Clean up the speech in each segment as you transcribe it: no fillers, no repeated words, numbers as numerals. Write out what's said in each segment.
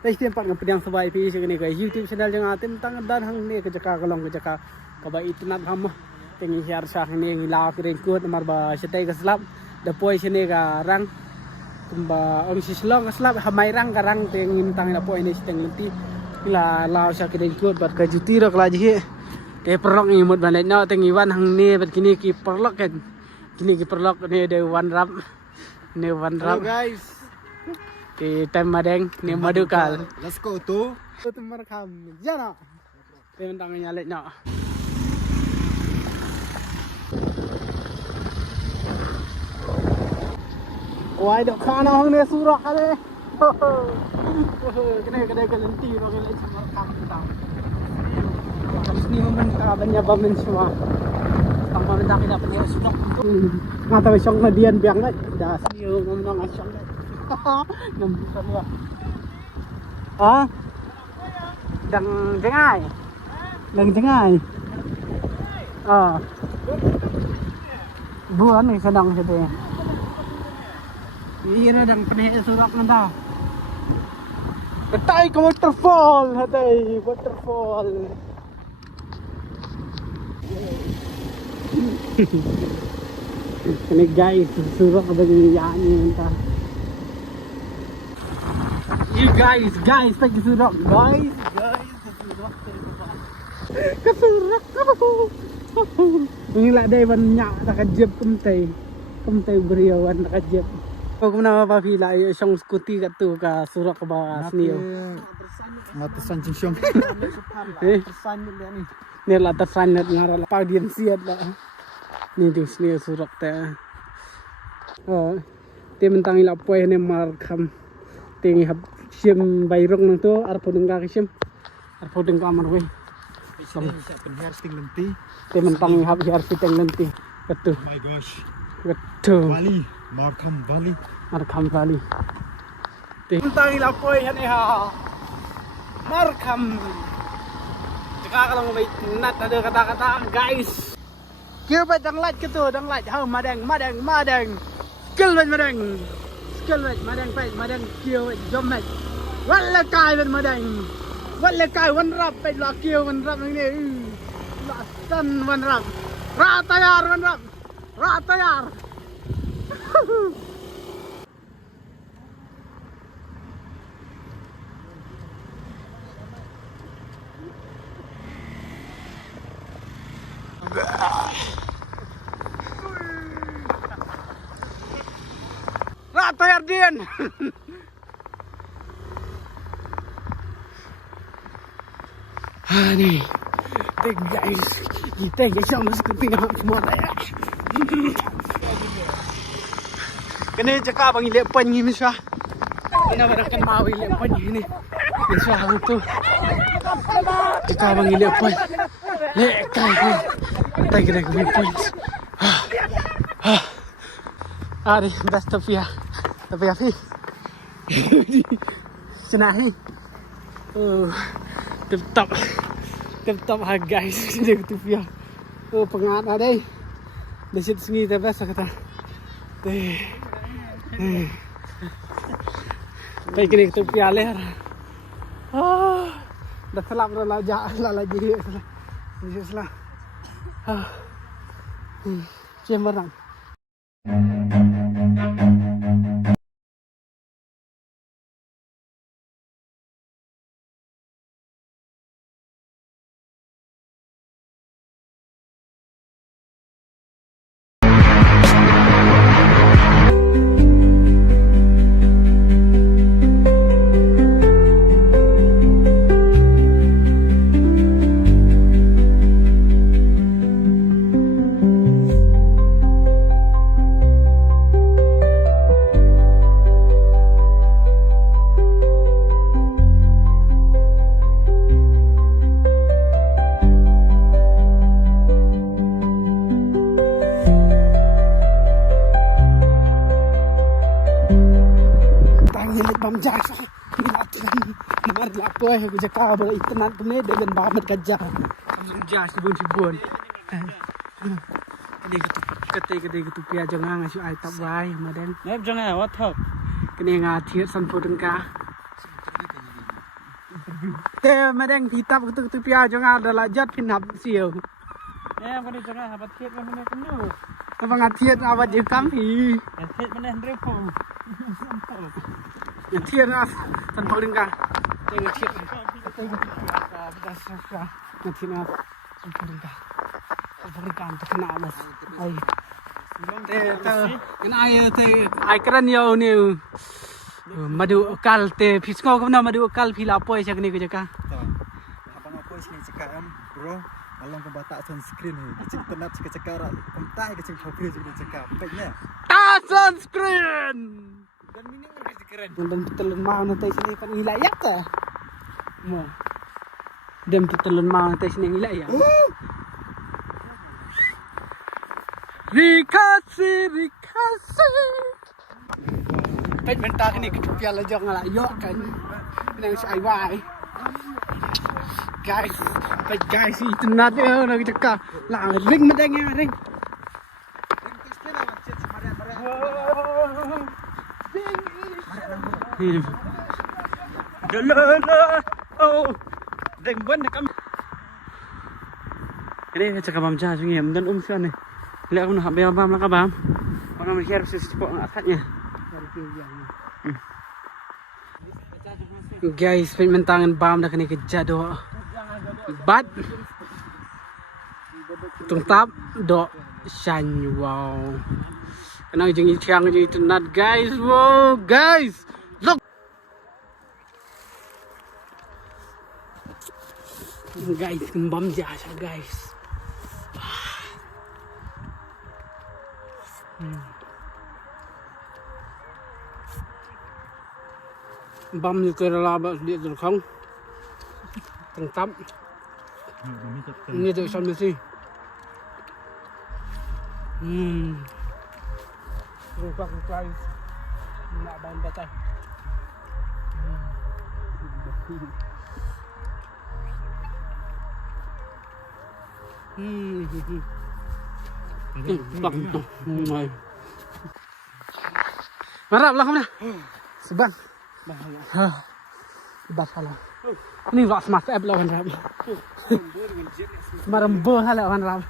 Tapi tempat ngepedang sebaik pi sini ke YouTube channel yang atem tang dan hang ni ke jaka kalong ke jaka kabai internet ham tengi share sah ni ngila kiring kut mar ba setai ke selap dapoi sini ka rang kumba ong sislong ke selap hamai rang ka rang tengin tang dapoi ni seteng lenti la lao sah kiring kut bat ka juti rak la ji ke perlok ni mut balet no tengi wan hang ni bat kini ki perlok kan kini ki perlok ni de wan rap ni wan rap guys. Di time madeng ni madukal. Let's go to. Itu merekam. Jana. Tem tangannya lek nak. Wah, dok kana hang ni surak kali. Kena lenti bagi lek merekam tau. Terus ni membentang banyak bamen semua. Tambah bentang kita punya surak. Ngata besok nadian biang lek. Dah siu ngomong asal lek. Nambah dia. Ah? Đang jengai. Đang jengai. Buan ni sedang situ. Iya đang penih surak nanda. Ketai ke waterfall, hatai waterfall. Ini guys, surak bagi yani entah. You guys, pergi surak, guys, kesurak, ini lah day banyak tak kejep kemtai beriawan tak kejep. Aku nama apa pila ya song skuti kat tu ka surak ke bawah sini. Mata sancing syong. Tersanyut dia ni. Ni lah tersanyut ngarah pag dian siat lah. Ni tu sini surak teh. Dia mentang ila poy ni markam. Tingi hab sim bayrong nang tu arpo dengka kisim. Arpo dengka marwe. Islam penhiar ting lenti. Dia mentang hab hiar siteng lenti. Betul. Oh my gosh. Betul. Bali, Markham Bali. Markham Bali. Mentang ila poy han ha. Markham. Jika kalau mau nat ada kata-kata guys. Kira bet dang light ke tu, dang light. Ha madang. Skill bet madang. Skill bet madang pet madang kio jom met. Walla kai bet madang. Walla kai wan rap pet la kio wan rap ni. La tan wan rap. Ratayar wan rap. Ratayar. Ratayar din. Ni, guys, kita yang masuk ke tengah semua saya. Kena cakap bang ilek pan ni misah. Kena berakan mau ilek pan ni. Misah tu. Cakap bang ilek pan. Lek kai. Tak kena ke points. Ari, best tapi api. Senahi. Tetap ha guys, dia tu pia. Pengat ada. Di situ sini dah biasa kata. Baik kena tu pia leher. Dah selap dah lagi. Ini salah. Chamber nang. Mar lapo aku jaka bola internet tu ni dengan banget kaja. Jas sibun. Kete pia jangan ngasih ai tak baik madan. Nep jangan what up. Kene ngatiet san podengka. Te madang hitap tu pia jangan ada lajat pinap siu. Apa ni jangan apa tiap mana penuh. Apa ngatiat awat je kami. Tiap mana repo. Ngatiat as tanpa lingkar. Ngatiat. Ngatiat tanpa lingkar. Tanpa lingkar tu kena mas. Ai. Te kena ai keren yo ni. Madu kal te pisco ko na madu kal pila poi sak ni ko jaka. Abang aku sini cakap bro, alang ke batak sunscreen ni. Kecil tenat cakap kumtai kecil kopi cakap. Baiknya. Ta sunscreen. Dan ini lebih keren. Dan petelun mau nanti sini kan wilayah ke? Mo. Dan petelun mau nanti sini wilayah. Rikasi. Pet mentak ni ketupian lejong lah yok kan. Nang sai wai. Guys, itu nanti nak cakap. Lah ring medang ring. Oh, dengban nak kami. Ini cakap bam jah sungiem dan sian ni. Lihat aku nak bam lah kabam. Orang mikir sesuatu asatnya. Guys, mentangan bam dah kena kerja doa. But tung tap do shan wow. Kena jengi tiang je itu nat guys. Wow, guys. Look. Guys, kembam jasa guys. Bam như cái là bạc điện được không? Thằng tắm. Như vậy xong rồi gì? Rồi các cái nạ bàn bát tay. Bang, này. Marah lah kamu dah. Sebang. Basalah. Ni rak smart app lawan rap. Marembo hala lawan rap.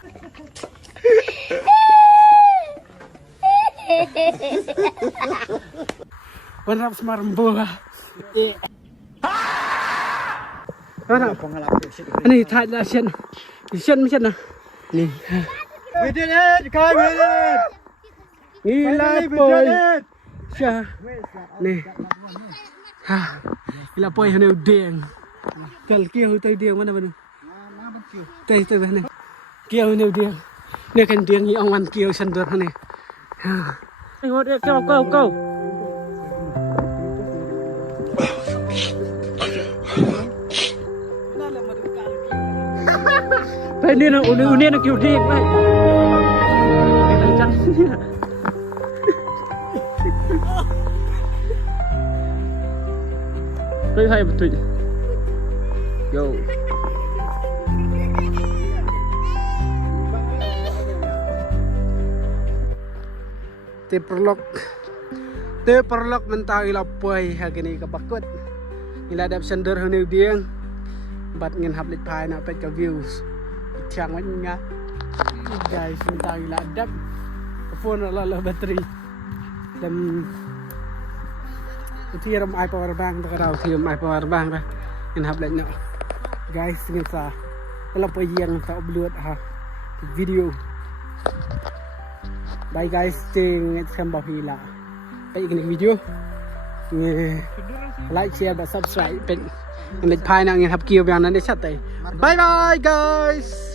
Wan rap marembo. Mana Pengalaman. ni thad la sian. Sian macam mana? Ni. We did it, guys, we did it. Gila boy. Syah. Ni. Ha. Gila boy hene udeng. Kal kia hu tai deng mana mana. Tai tai mana. Kia hene udeng. Ni kan deng ni ong wan kia sandor hene. Ha. Tengok dia kau. Phải nên là nên là kiểu đi vậy. Cái trắng. Cái hay một tụi. Yo. Te perlok mentang ila poi hagini kabakut. Ila dap sender hanu biang. Bat ngin hab lit pai na pet ka views. Tiang wan nga. Guys, mentang ila dap. Phone ala battery. Lam tiram ai power bank ta rau tiram ai power bank ra. Ngin hab lit na. Guys, ngin sa ila poi yang sa upload ha video. Bye guys, ting sambal hila. Baik ini video. Like, share dan subscribe. Pen pai nang yang hab kieu yang nan de chat tai. Bye bye guys.